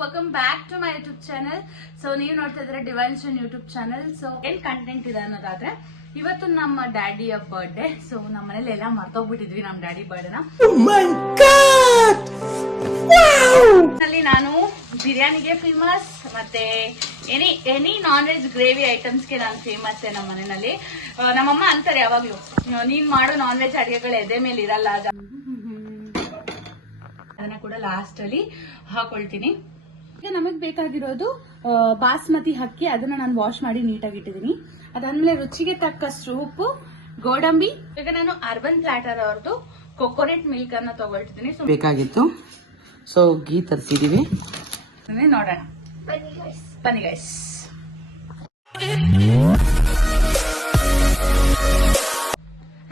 Welcome back to my YouTube channel. So ನೀವು ನೋಡ್ತಾ ಇದ್ರೆ ಡಿವೈನ್ಶನ್ ಯೂಟ್ಯೂಬ್ ಚಾನಲ್. ಸೊ ಏನ್ ಕಂಟೆಂಟ್ ಇದೆ ಅನ್ನೋದಾದ್ರೆ, ಇವತ್ತು ನಮ್ಮ ಡ್ಯಾಡಿಯ ಬರ್ಡೇ. ಸೊ ನಮ್ಮ ಮನೇಲಿ ಎಲ್ಲ ಮರ್ತೋಗ್ಬಿಟ್ಟಿದ್ವಿ ನಮ್ಮ ಡ್ಯಾಡಿ ಬರ್ಡೇನ. ನಾನು ಬಿರಿಯಾನಿಗೆ ಫೇಮಸ್, ಮತ್ತೆ ಎನಿ ನಾನ್ ವೆಜ್ ಗ್ರೇವಿ ಐಟಮ್ಸ್ಗೆ ನಾನು ಫೇಮಸ್ ನಮ್ಮ ಮನೆಯಲ್ಲಿ. ನಮ್ಮಮ್ಮ ಅಂತಾರೆ ಯಾವಾಗ್ಲೂ, ನೀನ್ ಮಾಡೋ ನಾನ್ ವೆಜ್ ಅಡಿಗೆಗಳು ಎದೆ ಮೇಲೆ ಇರಲ್ಲ, ಅದನ್ನ ಕೂಡ ಲಾಸ್ಟ್ ಅಲ್ಲಿ ಹಾಕೊಳ್ತೀನಿ. ಈಗ ನಮಗ್ ಬೇಕಾಗಿರೋದು ಬಾಸ್ಮತಿ ಅಕ್ಕಿ, ಅದನ್ನ ನಾನು ವಾಶ್ ಮಾಡಿ ನೀಟಾಗಿ ಇಟ್ಟಿದ್ದೀನಿ. ಅದಾದ್ಮೇಲೆ ರುಚಿಗೆ ತಕ್ಕಷ್ಟು ಉಪ್ಪು, ಗೋಡಂಬಿ. ಈಗ ನಾನು ಅರ್ಬನ್ ಪ್ಲಾಟರ್ ಅವ್ರದ್ದು ಕೊಕೊನೆಟ್ ಮಿಲ್ಕ್ ಅನ್ನ ತಗೊಳ್ತಿದ್ದೀನಿ. ಬೇಕಾಗಿತ್ತು, ಸೊ ಗೀ ತರಿಸಿದೀವಿ. ನೋಡೋಣ ಬನ್ನಿ guys.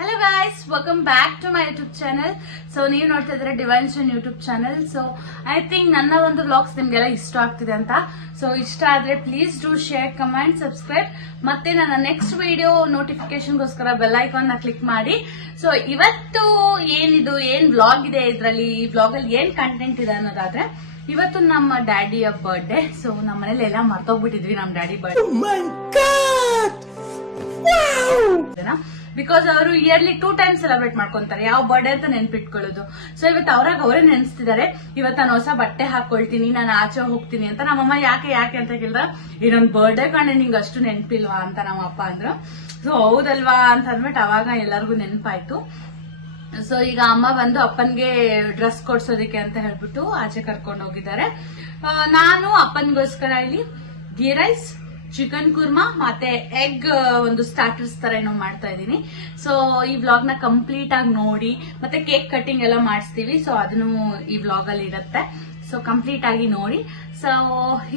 Hello guys, welcome back to my YouTube channel. So ನೀವು ನೋಡ್ತಾ ಇದ್ರೆ ಡಿವೈನ್ಶನ್ YouTube channel. So I think ನನ್ನ ಒಂದು ವ್ಲಾಗ್ಸ್ ನಿಮ್ಗೆಲ್ಲ ಇಷ್ಟ ಆಗ್ತಿದೆ ಅಂತ. ಸೊ ಇಷ್ಟ ಆದ್ರೆ please do share, comment, subscribe. ಮತ್ತೆ ನನ್ನ ನೆಕ್ಸ್ಟ್ ವಿಡಿಯೋ ನೋಟಿಫಿಕೇಶನ್ಗೋಸ್ಕರ ಬೆಲ್ ಐಕಾನ್ ನ ಕ್ಲಿಕ್ ಮಾಡಿ. ಸೊ ಇವತ್ತು ಏನ್ ವ್ಲಾಗ್ ಇದೆ, ಇದ್ರಲ್ಲಿ ಈ ವ್ಲಾಗ್ ಅಲ್ಲಿ ಏನ್ ಕಂಟೆಂಟ್ ಇದೆ ಅನ್ನೋದಾದ್ರೆ, ಇವತ್ತು ನಮ್ಮ ಡ್ಯಾಡಿಯ ಬರ್ಡೇ. ಸೊ ನಮ್ಮ ಮನೇಲಿ ಎಲ್ಲ ಮರ್ತೋಗ್ಬಿಟ್ಟಿದ್ವಿ ನಮ್ಮ ಡ್ಯಾಡಿ ಬರ್ಡೇ, ಬಿಕಾಸ್ ಅವರು ಇಯರ್ಲಿ 2 times ಸೆಲೆಬ್ರೇಟ್ ಮಾಡ್ಕೊಂತಾರೆ. ಯಾವ ಬರ್ಡೇ ಅಂತ ನೆನ್ಪಿಟ್ಕೊಳ್ಳೋದು. ಸೊ ಇವತ್ತು ಅವರೇ ನೆನ್ಸ್ತಿದ್ದಾರೆ, ಇವತ್ತು ನಾನು ಹೊಸ ಬಟ್ಟೆ ಹಾಕೊಳ್ತೀನಿ, ನಾನು ಆಚೆ ಹೋಗ್ತೀನಿ ಅಂತ. ನಮ್ಮಮ್ಮ ಯಾಕೆ ಅಂತ ಕೇಳಿದ್ರೆ, ಇನ್ನೊಂದು ಬರ್ಡೇ ಕಾಣೆ ನಿಂಗೆ ಅಷ್ಟು ನೆನ್ಪಿಲ್ವಾ ಅಂತ ನಮ್ಮ ಅಪ್ಪ ಅಂದ್ರು. ಸೊ ಹೌದಲ್ವಾ ಅಂತ ಅಂದ್ಬಿಟ್ಟು ಅವಾಗ ಎಲ್ಲರಿಗೂ ನೆನಪಾಯ್ತು. ಸೊ ಈಗ ಅಮ್ಮ ಬಂದು ಅಪ್ಪನ್ಗೆ ಡ್ರೆಸ್ ಕೊಡ್ಸೋದಕ್ಕೆ ಅಂತ ಹೇಳ್ಬಿಟ್ಟು ಆಚೆ ಕರ್ಕೊಂಡು ಹೋಗಿದ್ದಾರೆ. ನಾನು ಅಪ್ಪನ್ಗೋಸ್ಕರ ಇಲ್ಲಿ ಗೀ ರೈಸ್, ಚಿಕನ್ ಕುರ್ಮಾ ಮತ್ತೆ ಎಗ್ ಒಂದು ಸ್ಟಾರ್ಟರ್ಸ್ ತರ ಏನೋ ಮಾಡ್ತಾ ಇದ್ದೀನಿ. ಸೊ ಈ ವ್ಲಾಗ್ ನ ಕಂಪ್ಲೀಟ್ ಆಗಿ ನೋಡಿ, ಮತ್ತೆ ಕೇಕ್ ಕಟಿಂಗ್ ಎಲ್ಲ ಮಾಡಿಸ್ತೀವಿ. ಸೊ ಅದನ್ನು ಈ ವ್ಲಾಗ್ ಅಲ್ಲಿ ಇರುತ್ತೆ. ಸೊ ಕಂಪ್ಲೀಟ್ ಆಗಿ ನೋಡಿ. ಸೊ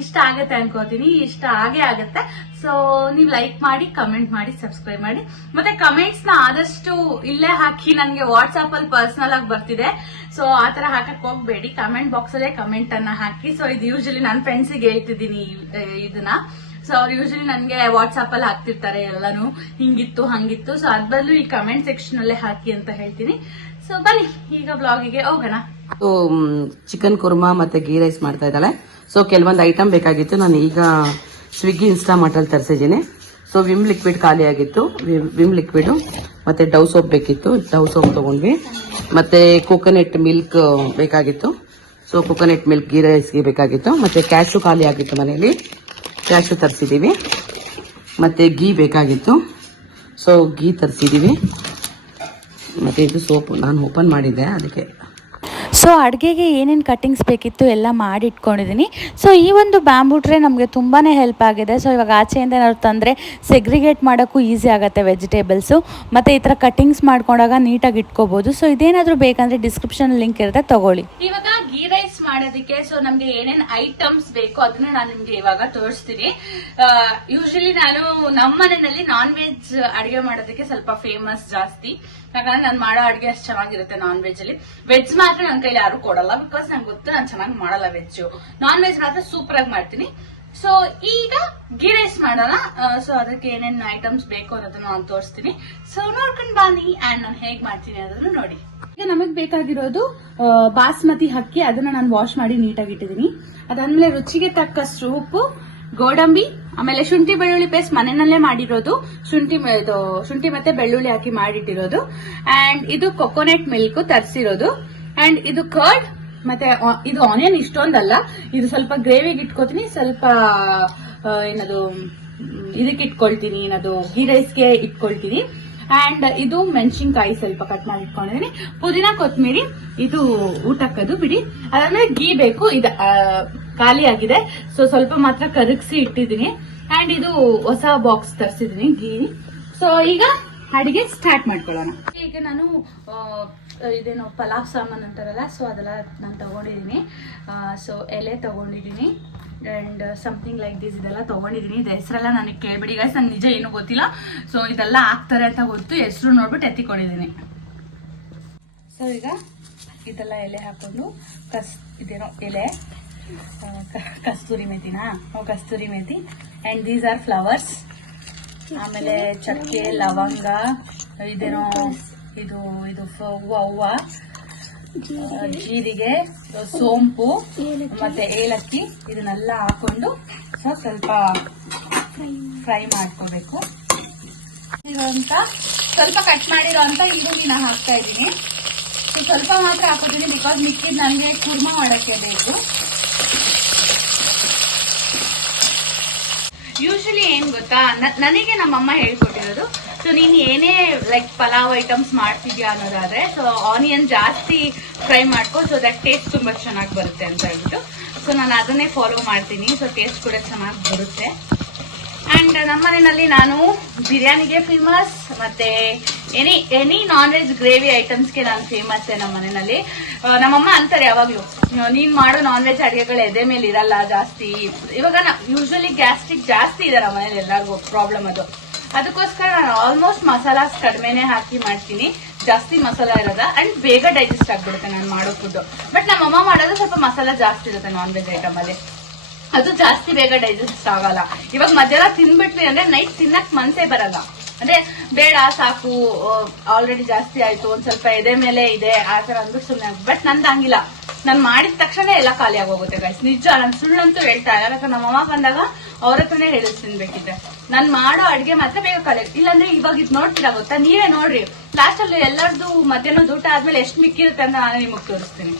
ಇಷ್ಟ ಆಗತ್ತೆ ಅನ್ಕೋತೀನಿ, ಇಷ್ಟ ಆಗತ್ತೆ. ಸೊ ನೀವು ಲೈಕ್ ಮಾಡಿ, ಕಮೆಂಟ್ ಮಾಡಿ, ಸಬ್ಸ್ಕ್ರೈಬ್ ಮಾಡಿ. ಮತ್ತೆ ಕಮೆಂಟ್ಸ್ ನ ಆದಷ್ಟು ಇಲ್ಲೇ ಹಾಕಿ, ನನ್ಗೆ ವಾಟ್ಸ್ಆಪ್ ಅಲ್ಲಿ ಪರ್ಸನಲ್ ಆಗಿ ಬರ್ತಿದೆ. ಸೊ ಆತರ ಹಾಕಕ್ ಹೋಗ್ಬೇಡಿ, ಕಮೆಂಟ್ ಬಾಕ್ಸ್ ಅಲ್ಲೇ ಕಮೆಂಟ್ ಅನ್ನ ಹಾಕಿ. ಸೊ ಇದು ಯೂಶಲಿ ನನ್ನ ಫ್ರೆಂಡ್ಸಿಗೆ ಹೇಳ್ತಿದ್ದೀನಿ ಇದನ್ನ. ಸೊ ಅವ್ರು ಯೂಶಲಿ ನನ್ಗೆ ವಾಟ್ಸ್ಆಪ್ ಅಲ್ಲಿ ಹಾಕ್ತಿರ್ತಾರೆ ಎಲ್ಲಾನು, ಹಿಂಗಿತ್ತು ಹಂಗಿತ್ತು. ಸೊ ಅದ್ ಬದಲು ಈ ಕಮೆಂಟ್ ಸೆಕ್ಷನ್ ಅಲ್ಲೇ ಹಾಕಿ ಅಂತ ಹೇಳ್ತೀನಿ. ಸೊ ಬನ್ನಿ ಈಗ ವ್ಲಾಗಿಗೆ ಹೋಗೋಣ. ಚಿಕನ್ ಕುರ್ಮಾ ಮತ್ತೆ ಗೀ ರೈಸ್ ಮಾಡ್ತಾ ಇದ್ದಾಳೆ. ಸೊ ಕೆಲವೊಂದು ಐಟಮ್ ಬೇಕಾಗಿತ್ತು, ನಾನು ಈಗ ಸ್ವಿಗ್ಗಿ ಇನ್ಸ್ಟಾಮಾರ್ಟ್ ಅಲ್ಲಿ ತರಿಸಿದ್ದೀನಿ. ಸೊ ವಿಮ್ ಲಿಕ್ವಿಡ್ ಖಾಲಿ ಆಗಿತ್ತು, ವಿಮ್ ಲಿಕ್ವಿಡ್ ಮತ್ತೆ ಡವ್ ಸೋಪ್ ಬೇಕಿತ್ತು, ಡವ್ ಸೋಪ್ ತಗೊಂಡ್ವಿ. ಮತ್ತೆ ಕೋಕೋನಟ್ ಮಿಲ್ಕ್ ಬೇಕಾಗಿತ್ತು. ಸೊ ಕೋಕೋನಟ್ ಮಿಲ್ಕ್ ಗೀ ರೈಸ್ಗೆ ಬೇಕಾಗಿತ್ತು. ಮತ್ತೆ ಕ್ಯಾಶು ಖಾಲಿ ಆಗಿತ್ತು ಮನೆಯಲ್ಲಿ, ಕ್ಯಾಶು ತರಿಸಿದೀವಿ. ಮತ್ತೆ ಗೀ ಬೇಕಾಗಿತ್ತು, ಸೊ ಗೀ ತರಿಸಿದೀವಿ. ಮತ್ತೆ ಇದು ಸೋಪು ನಾನು ಓಪನ್ ಮಾಡಿದ್ದೆ ಅದಕ್ಕೆ. ಸೊ ಅಡುಗೆಗೆ ಏನೇನು ಕಟ್ಟಿಂಗ್ಸ್ ಬೇಕಿತ್ತು ಎಲ್ಲ ಮಾಡಿ ಇಟ್ಕೊಂಡಿದ್ದೀನಿ. ಸೊ ಈ ಒಂದು ಬ್ಯಾಂಬೂ ಟ್ರೇ ನಮಗೆ ತುಂಬಾ ಹೆಲ್ಪ್ ಆಗಿದೆ. ಸೊ ಇವಾಗ ಆಚೆಯಿಂದ ಏನಾದ್ರು ತಂದರೆ ಸೆಗ್ರಿಗೇಟ್ ಮಾಡೋಕ್ಕೂ ಈಸಿ ಆಗುತ್ತೆ ವೆಜಿಟೇಬಲ್ಸು. ಮತ್ತು ಈ ಥರ ಕಟ್ಟಿಂಗ್ಸ್ ಮಾಡ್ಕೊಂಡಾಗ ನೀಟಾಗಿ ಇಟ್ಕೋಬೋದು. ಸೊ ಇದೇನಾದರೂ ಬೇಕಂದರೆ ಡಿಸ್ಕ್ರಿಪ್ಷನ್ ಲಿಂಕ್ ಇರುತ್ತೆ, ತಗೊಳ್ಳಿ. ಇವಾಗ ಗೀ ರೈಸ್ ಮಾಡೋದಕ್ಕೆ ಸೊ ನಮ್ಗೆ ಏನೇನ್ ಐಟಮ್ಸ್ ಬೇಕು ಅದನ್ನ ನಾನು ನಿಮ್ಗೆ ಇವಾಗ ತೋರಿಸ್ತೀನಿ. ಯೂಶಲಿ ನಾನು ನಮ್ಮ ಮನೆಯಲ್ಲಿ ನಾನ್ ವೆಜ್ ಅಡಿಗೆ ಮಾಡೋದಕ್ಕೆ ಸ್ವಲ್ಪ ಫೇಮಸ್ ಜಾಸ್ತಿ. ಯಾಕಂದ್ರೆ ನಾನು ಮಾಡೋ ಅಡಿಗೆ ಅಷ್ಟು ಚೆನ್ನಾಗಿರುತ್ತೆ ನಾನ್ ವೆಜ್ ಅಲ್ಲಿ. ವೆಜ್ ಮಾತ್ರ ನನ್ನ ಕೈಲಿ ಯಾರು ಕೊಡಲ್ಲ, ಬಿಕಾಸ್ ನಂಗೆ ಗೊತ್ತು ನಾನು ಚೆನ್ನಾಗಿ ಮಾಡಲ್ಲ ವೆಜ್. ನಾನ್ ವೆಜ್ ಮಾತ್ರ ಸೂಪರ್ ಆಗಿ ಮಾಡ್ತೀನಿ. ಸೊ ಈಗ ಗೀ ರೈಸ್ ಮಾಡೋಣ. ಸೊ ಅದಕ್ಕೆ ಏನೇನ್ ಐಟಮ್ಸ್ ಬೇಕು ಅನ್ನೋದನ್ನ ನಾನು ತೋರಿಸ್ತೀನಿ. ಸೊ ನೋಡ್ಕೊಂಡು ಬನ್ನಿ, ಅಂಡ್ ನಾನು ಹೇಗ್ ಮಾಡ್ತೀನಿ ಅದನ್ನು ನೋಡಿ. ಈಗ ನಮಗ್ ಬೇಕಾಗಿರೋದು ಬಾಸ್ಮತಿ ಅಕ್ಕಿ, ಅದನ್ನ ನಾನು ವಾಶ್ ಮಾಡಿ ನೀಟಾಗಿ ಇಟ್ಟಿದ್ದೀನಿ. ಅದಾದ್ಮೇಲೆ ರುಚಿಗೆ ತಕ್ಕಷ್ಟು ಉಪ್ಪು, ಗೋಡಂಬಿ, ಆಮೇಲೆ ಶುಂಠಿ ಬೆಳ್ಳುಳ್ಳಿ ಪೇಸ್ಟ್ ಮನೆಯಲ್ಲೇ ಮಾಡಿರೋದು, ಶುಂಠಿ ಮತ್ತೆ ಬೆಳ್ಳುಳ್ಳಿ ಹಾಕಿ ಮಾಡಿಟ್ಟಿರೋದು. ಅಂಡ್ ಇದು ಕೊಕೊನೆಟ್ ಮಿಲ್ಕ್ ತರಿಸಿರೋದು. ಅಂಡ್ ಇದು ಕರ್ಡ್, ಮತ್ತೆ ಇದು ಆನಿಯನ್ ಇಷ್ಟೊಂದಲ್ಲ, ಇದು ಸ್ವಲ್ಪ ಗ್ರೇವಿಗೆ ಇಟ್ಕೋತೀನಿ, ಸ್ವಲ್ಪ ಏನದು ಇದಕ್ಕೆ ಇಟ್ಕೊಳ್ತೀನಿ, ಏನದು ಗೀ ರೈಸ್ಗೆ ಇಟ್ಕೊಳ್ತೀನಿ. ಅಂಡ್ ಇದು ಮೆಣಸಿನ್ಕಾಯಿ ಸ್ವಲ್ಪ ಕಟ್ ಮಾಡಿ ಇಟ್ಕೊಂಡಿದೀನಿ, ಪುದೀನ, ಕೊತ್ತಂಬರಿ, ಇದು ಊಟಕ್ಕದು ಬಿಡಿ. ಅದಾದ್ಮೇಲೆ ಗೀ ಬೇಕು, ಇದು ಖಾಲಿ ಆಗಿದೆ. ಸೊ ಸ್ವಲ್ಪ ಮಾತ್ರ ಕರಗಿಸಿ ಇಟ್ಟಿದ್ದೀನಿ. ಅಂಡ್ ಇದು ಹೊಸ ಬಾಕ್ಸ್ ತರಿಸಿದೀನಿ ಗೀ. ಸೊ ಈಗ ಅಡಿಗೆ ಸ್ಟಾರ್ಟ್ ಮಾಡ್ಕೊಳ್ಳೋಣ. ಈಗ ನಾನು ಇದೇನೋ ಪಲಾವ್ ಸಾಮಾನು ಅಂತಾರಲ್ಲ, ಸೊ ಅದೆಲ್ಲ ನಾನು ತಗೊಂಡಿದ್ದೀನಿ. ಸೊ ಎಲೆ ತಗೊಂಡಿದ್ದೀನಿ, ಅಂಡ್ ಸಮಥಿಂಗ್ ಲೈಕ್ ದಿಸ್ ಇದೆಲ್ಲ ತಗೊಂಡಿದ್ದೀನಿ. ಇದು ಹೆಸರೆಲ್ಲ ನನಗೆ ಕೇಳ್ಬಿಡಿ ಗೈಸ್, ನಂಗೆ ನಿಜ ಏನು ಗೊತ್ತಿಲ್ಲ. ಸೊ ಇದೆಲ್ಲ ಹಾಕ್ತಾರೆ ಅಂತ ಗೊತ್ತು, ಹೆಸರು ನೋಡ್ಬಿಟ್ಟು ಎತ್ತಿಕೊಂಡಿದ್ದೀನಿ. ಸೊ ಈಗ ಇದೆಲ್ಲ ಎಲೆ ಹಾಕೊಂಡು ಇದೇನೋ ಎಲೆ ಕಸ್ತೂರಿ ಮೆಥಿನಾ, ಕಸ್ತೂರಿ ಮೆಥಿ. And these are flowers. ಆಮೇಲೆ ಚಕ್ಕೆ, ಲವಂಗ, ಇದೇನೋ ಇದು ಹೂವು, ಜೀರಿಗೆ, ಸೋಂಪು ಮತ್ತೆ ಏಲಕ್ಕಿ ಇದನ್ನೆಲ್ಲ ಹಾಕೊಂಡು ಸ್ವಲ್ಪ ಫ್ರೈ ಮಾಡ್ಕೋಬೇಕು. ಸ್ವಲ್ಪ ಕಟ್ ಮಾಡಿರೋಂತ ಈರುಳ್ಳಿನ ಹಾಕ್ತಾ ಇದ್ದೀನಿ. ಸ್ವಲ್ಪ ಮಾತ್ರ ಹಾಕೋತೀನಿ ಬಿಕಾಸ್ ಮಿಕ್ಕಿದ್ ನನಗೆ ಕುರ್ಮಾ ಮಾಡಕ್ಕೆ ಬೇಕು. ಯೂಶಲಿ ಏನ್ ಗೊತ್ತಾ, ನನಗೆ ನಮ್ಮಮ್ಮ ಹೇಳ್ಕೊಟ್ಟಿರೋದು, ಸೊ ನೀನ್ ಏನೇ ಲೈಕ್ ಪಲಾವ್ ಐಟಮ್ಸ್ ಮಾಡ್ತಿದ್ಯಾ ಅನ್ನೋದಾದ್ರೆ ಸೊ ಆನಿಯನ್ ಜಾಸ್ತಿ ಫ್ರೈ ಮಾಡ್ಕೊ, ಸೊ ದಟ್ ಟೇಸ್ಟ್ ತುಂಬಾ ಚೆನ್ನಾಗಿ ಬರುತ್ತೆ ಅಂತ ಹೇಳ್ಬಿಟ್ಟು ಸೊ ನಾನು ಅದನ್ನೇ ಫಾಲೋ ಮಾಡ್ತೀನಿ. ಸೊ ಟೇಸ್ಟ್ ಕೂಡ ಚೆನ್ನಾಗಿ ಬರುತ್ತೆ. ಅಂಡ್ ನಮ್ಮನೆಯಲ್ಲಿ ನಾನು ಬಿರಿಯಾನಿಗೆ ಫೇಮಸ್, ಮತ್ತೆ ಎನಿ ನಾನ್ ವೆಜ್ ಗ್ರೇವಿ ಐಟಮ್ಸ್ಗೆ ನಾನು ಫೇಮಸ್ ನಮ್ಮ ಮನೆಯಲ್ಲಿ. ನಮ್ಮಮ್ಮ ಅಂತಾರೆ ಯಾವಾಗ್ಲೂ, ನೀನ್ ಮಾಡೋ ನಾನ್ ವೆಜ್ ಅಡಿಗೆಗಳು ಎದೆ ಮೇಲೆ ಇರಲ್ಲ ಜಾಸ್ತಿ. ಇವಾಗ ಯೂಶಲಿ ಗ್ಯಾಸ್ಟ್ರಿಕ್ ಜಾಸ್ತಿ ಇದೆ ನಮ್ಮ ಮನೇಲಿ, ಎಲ್ಲರಿಗೂ ಪ್ರಾಬ್ಲಮ್ ಅದು. ಅದಕ್ಕೋಸ್ಕರ ನಾನು ಆಲ್ಮೋಸ್ಟ್ ಮಸಾಲಾಸ್ ಕಡಿಮೆನೆ ಹಾಕಿ ಮಾಡ್ತೀನಿ, ಜಾಸ್ತಿ ಮಸಾಲಾ ಇರೋದ ಅಂಡ್ ಬೇಗ ಡೈಜೆಸ್ಟ್ ಆಗ್ಬಿಡುತ್ತೆ ನಾನು ಮಾಡೋ ಫುಡ್. ಬಟ್ ನಮ್ಮಮ್ಮ ಮಾಡೋದು ಸ್ವಲ್ಪ ಮಸಾಲಾ ಜಾಸ್ತಿ ಇರುತ್ತೆ ನಾನ್ ವೆಜ್ ಐಟಮ್ ಅಲ್ಲಿ, ಅದು ಜಾಸ್ತಿ ಬೇಗ ಡೈಜೆಸ್ಟ್ ಆಗಲ್ಲ. ಇವಾಗ ಮಧ್ಯಾಹ್ನ ತಿನ್ಬಿಟ್ವಿ ಅಂದ್ರೆ ನೈಟ್ ತಿನ್ನಕ್ ಮನ್ಸೇ ಬರಲ್ಲ. ಅಂದ್ರೆ ಬೇಡ ಸಾಕು, ಆಲ್ರೆಡಿ ಜಾಸ್ತಿ ಆಯ್ತು, ಒಂದ್ ಸ್ವಲ್ಪ ಎದೆ ಮೇಲೆ ಇದೆ ಆ ತರ ಅಂದ್ಬಿಟ್ಟು ಸುಮ್ಮನೆ. ಬಟ್ ನಂದು ಹಂಗಿಲ್ಲ, ನಾನ್ ಮಾಡಿದ ತಕ್ಷಣ ಎಲ್ಲ ಖಾಲಿ ಆಗೋಗುತ್ತೆ ಗೈಸ್. ನಿಜ, ನಾನು ಸುಳ್ಳಂತೂ ಹೇಳ್ತಾ ಇಲ್ಲ. ಯಾಕಂದ್ರೆ ನಮ್ಮಮ್ಮ ಬಂದಾಗ ಅವ್ರ ಹತ್ರನೇ ಹೇಳಿದ್ ತಿನ್ಬೇಕಿದ್ರೆ ನಾನ್ ಮಾಡೋ ಅಡ್ಗೆ ಮಾತ್ರ ಬೇಗ ಖಾಲಿ. ಇಲ್ಲಾಂದ್ರೆ ಇವಾಗ ಇದು ನೋಡ್ತೀರಾ ಗೊತ್ತಾ, ನೀವೇ ನೋಡ್ರಿ ಲಾಸ್ಟ್ ಅಲ್ಲಿ ಎಲ್ಲರದು ಮಧ್ಯಾಹ್ನದ ಊಟ ಆದ್ಮೇಲೆ ಎಷ್ಟು ಮಿಕ್ಕಿರುತ್ತೆ ಅಂತ ನಾನು ನಿಮಗ್ ತೋರಿಸ್ತೀನಿ.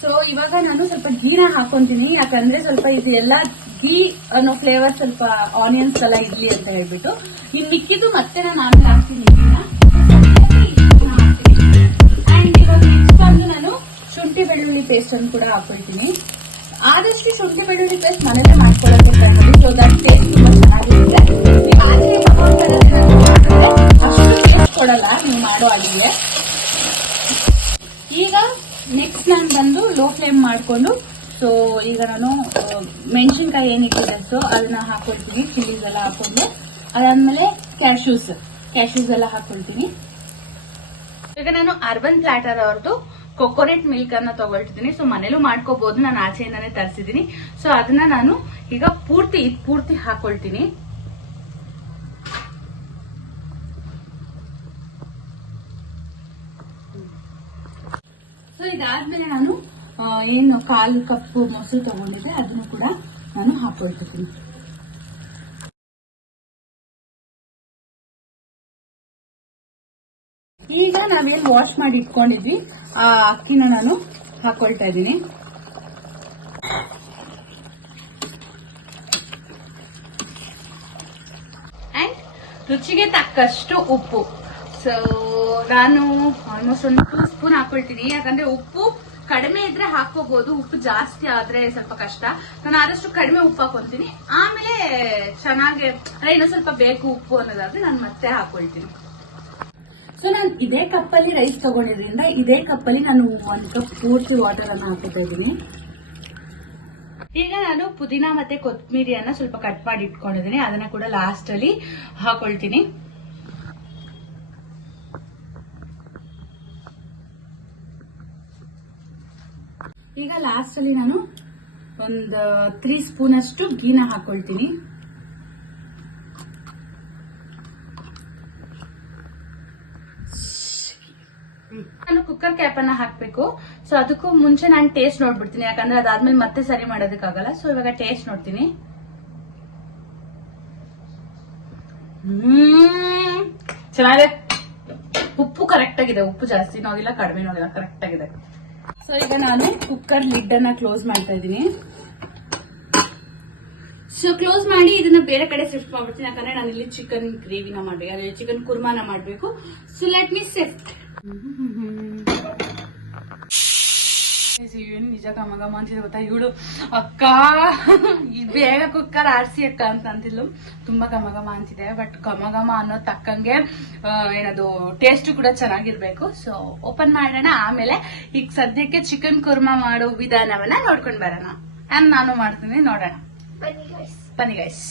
ಸೊ ಇವಾಗ ನಾನು ಸ್ವಲ್ಪ ಗೀನ ಹಾಕೊಂತೀನಿ, ಯಾಕಂದ್ರೆ ಸ್ವಲ್ಪ ಇದೆಲ್ಲ ಗೀ ಅನ್ನೋ ಫ್ಲೇವರ್ ಸ್ವಲ್ಪ ಆನಿಯನ್ಸ್ ಎಲ್ಲ ಇರ್ಲಿ ಅಂತ ಹೇಳ್ಬಿಟ್ಟು. ಇನ್ ಮಿಕ್ಕಿದ್ದು ಮತ್ತೆ ನಾನು ಆಮೇಲೆ ಹಾಕ್ತೀನಿ ಗೀನ. ಅಂಡ್ ಇವಾಗ ನೆಕ್ಸ್ಟ್ ಬಂದು ನಾನು ಶುಂಠಿ ಬೆಳ್ಳುಳ್ಳಿ ಪೇಸ್ಟ್ ಅನ್ನು ಕೂಡ ಹಾಕೊಳ್ತೀನಿ. ಆದಷ್ಟು ಶುಂಠಿ ಬೆಳ್ಳುಳ್ಳಿ ಪೇಸ್ಟ್ ಮನೇಲೆ ಮಾಡ್ಕೊಳ್ಳೋಕೆ ಟ್ರೈ ಮಾಡಿ, ಸೊ ದಟ್ ಟೇಸ್ಟ್ ತುಂಬಾ ಚೆನ್ನಾಗಿರುತ್ತೆ. ಅಷ್ಟು ಟೇಸ್ಟ್ ಕೊಡಲ್ಲ ನೀವು ಮಾಡೋ ಅಡಿಗೆ. ಈಗ ನೆಕ್ಸ್ಟ್ ನಾನು ಬಂದು ಲೋ ಫ್ಲೇಮ್ ಮಾಡ್ಕೊಂಡು, ಸೊ ಈಗ ನಾನು ಮೆಣಸಿನ್ಕಾಯಿ ಏನಿಟ್ಟಿದೆ ಸೊ ಅದನ್ನ ಹಾಕೊಳ್ತೀನಿ, ಚಿಲ್ಲೀಸ್ ಎಲ್ಲ ಹಾಕೊಂಡು, ಅದಾದ್ಮೇಲೆ ಕ್ಯಾಶ್ಯೂಸ್ ಎಲ್ಲ ಹಾಕೊಳ್ತೀನಿ. ಈಗ ನಾನು ಅರ್ಬನ್ ಪ್ಲಾಟರ್ ಅವ್ರದ್ದು ಕೊಕೊನೆಟ್ ಮಿಲ್ಕ್ ಅನ್ನ ತಗೊಳ್ತಿದ್ದೀನಿ. ಸೊ ಮನೇಲೂ ಮಾಡ್ಕೋಬಹುದು, ನಾನು ಆಚೆಯಿಂದಾನೇ ತರಿಸಿದ್ದೀನಿ. ಸೊ ಅದನ್ನ ನಾನು ಈಗ ಪೂರ್ತಿ ಹಾಕೊಳ್ತೀನಿ. ಸೊ ಇದಾದ್ಮೇಲೆ ನಾನು ಏನು 1/4 ಕಪ್ ಮೊಸರು ತಗೊಂಡಿದ್ದೆ ಅದನ್ನು ಕೂಡ ನಾನು ಹಾಕೊಳ್ತೀನಿ. ಈಗ ನಾವೇನ್ ವಾಶ್ ಮಾಡಿ ಇಟ್ಕೊಂಡಿದ್ವಿ ಆ ಅಕ್ಕಿನ ನಾನು ಹಾಕೊಳ್ತಾ ಇದ್ದೀನಿ. ಅಂಡ್ ರುಚಿಗೆ ತಕ್ಕಷ್ಟು ಉಪ್ಪು. ಸೊ ನಾನು ಆಲ್ಮೋಸ್ಟ್ ಒಂದು 2 ಸ್ಪೂನ್ ಹಾಕೊಳ್ತೀನಿ, ಯಾಕಂದ್ರೆ ಉಪ್ಪು ಕಡಿಮೆ ಇದ್ರೆ ಹಾಕೋಬಹುದು, ಉಪ್ಪು ಜಾಸ್ತಿ ಆದ್ರೆ ಸ್ವಲ್ಪ ಕಷ್ಟ. ನಾನು ಆದಷ್ಟು ಕಡಿಮೆ ಉಪ್ಪು ಹಾಕೊಂತೀನಿ. ಆಮೇಲೆ ಚೆನ್ನಾಗಿ ಇನ್ನೊಂದು ಸ್ವಲ್ಪ ಬೇಕು ಉಪ್ಪು ಅನ್ನೋದಾದ್ರೆ ನಾನು ಮತ್ತೆ ಹಾಕೊಳ್ತೀನಿ. ಸೊ ನಾನು ಇದೇ ಕಪ್ಪಲ್ಲಿ ರೈಸ್ ತಗೊಂಡಿದ್ರಿಂದ ಇದೇ ಕಪ್ಪಲ್ಲಿ ನಾನು 1 ಕಪ್ ಪೂರ್ತಿ ವಾಟರ್ ಅನ್ನ ಹಾಕೋತಾ ಇದ್ದೀನಿ. ಈಗ ನಾನು ಪುದೀನ ಮತ್ತೆ ಕೊತ್ತಂಬರಿಯನ್ನ ಸ್ವಲ್ಪ ಕಟ್ ಮಾಡಿ ಇಟ್ಕೊಂಡಿದ್ದೀನಿ, ಅದನ್ನ ಕೂಡ ಲಾಸ್ಟ್ ಅಲ್ಲಿ ಹಾಕೊಳ್ತೀನಿ. ಈಗ ಲಾಸ್ಟ್ ಅಲ್ಲಿ ನಾನು ಒಂದು 3 ಸ್ಪೂನ್ ಅಷ್ಟು ಗೀನ ಹಾಕೊಳ್ತೀನಿ. ನಾನು ಕುಕ್ಕರ್ ಕ್ಯಾಪ್ ಅನ್ನ ಹಾಕ್ಬೇಕು. ಸೊ ಅದಕ್ಕೂ ಮುಂಚೆ ನಾನು ಟೇಸ್ಟ್ ನೋಡ್ಬಿಡ್ತೀನಿ, ಯಾಕಂದ್ರೆ ಅದಾದ್ಮೇಲೆ ಮತ್ತೆ ಸರಿ ಮಾಡೋದಕ್ಕಾಗಲ್ಲ. ಸೊ ಇವಾಗ ಟೇಸ್ಟ್ ನೋಡ್ತೀನಿ. ಚೆನ್ನಾಗಿದೆ, ಉಪ್ಪು ಕರೆಕ್ಟ್ ಆಗಿದೆ, ಉಪ್ಪು ಜಾಸ್ತಿನೂ ಆಗಿಲ್ಲ ಕಡಿಮೆನೂ ಆಗಿಲ್ಲ, ಕರೆಕ್ಟ್ ಆಗಿದೆ. ಸೊ ಈಗ ನಾನು ಕುಕ್ಕರ್ ಲಿಡ್ ಅನ್ನ ಕ್ಲೋಸ್ ಮಾಡ್ತಾ ಇದ್ದೀನಿ. ಸೊ ಕ್ಲೋಸ್ ಮಾಡಿ ಇದನ್ನ ಬೇರೆ ಕಡೆ ಶಿಫ್ಟ್ ಮಾಡ್ಬಿಡ್ತೀನಿ, ಯಾಕಂದ್ರೆ ನಾನು ಇಲ್ಲಿ ಚಿಕನ್ ಗ್ರೇವಿನ ಮಾಡ್ಬೇಕು, ಅಲ್ಲಿ ಚಿಕನ್ ಕುರ್ಮಾನ ಮಾಡ್ಬೇಕು. So let me shift. ನಿಜ ಘಮ ಘಮ ಅಂತಿದೆ ಗೊತ್ತಾ, ಇವಳು ಅಕ್ಕ ಬೇಗ ಕುಕ್ಕರ್ ಆರಿಸಿ ಅಕ್ಕ ಅಂತ ಅಂತಿದ್ಲು. ತುಂಬಾ ಘಮ ಘಮ ಅಂತಿದೆ, ಬಟ್ ಘಮ ಘಮ ಅನ್ನೋ ತಕ್ಕಂಗೆ ಏನದು ಟೇಸ್ಟ್ ಕೂಡ ಚೆನ್ನಾಗಿರ್ಬೇಕು. ಸೊ ಓಪನ್ ಮಾಡೋಣ. ಆಮೇಲೆ ಈಗ ಸದ್ಯಕ್ಕೆ ಚಿಕನ್ ಕುರ್ಮಾ ಮಾಡೋ ವಿಧಾನವನ್ನ ನೋಡ್ಕೊಂಡ್ ಬರೋಣ. ನಾನು ಮಾಡ್ತೀನಿ, ನೋಡೋಣ ಬನ್ನಿ ಗೈಸ್.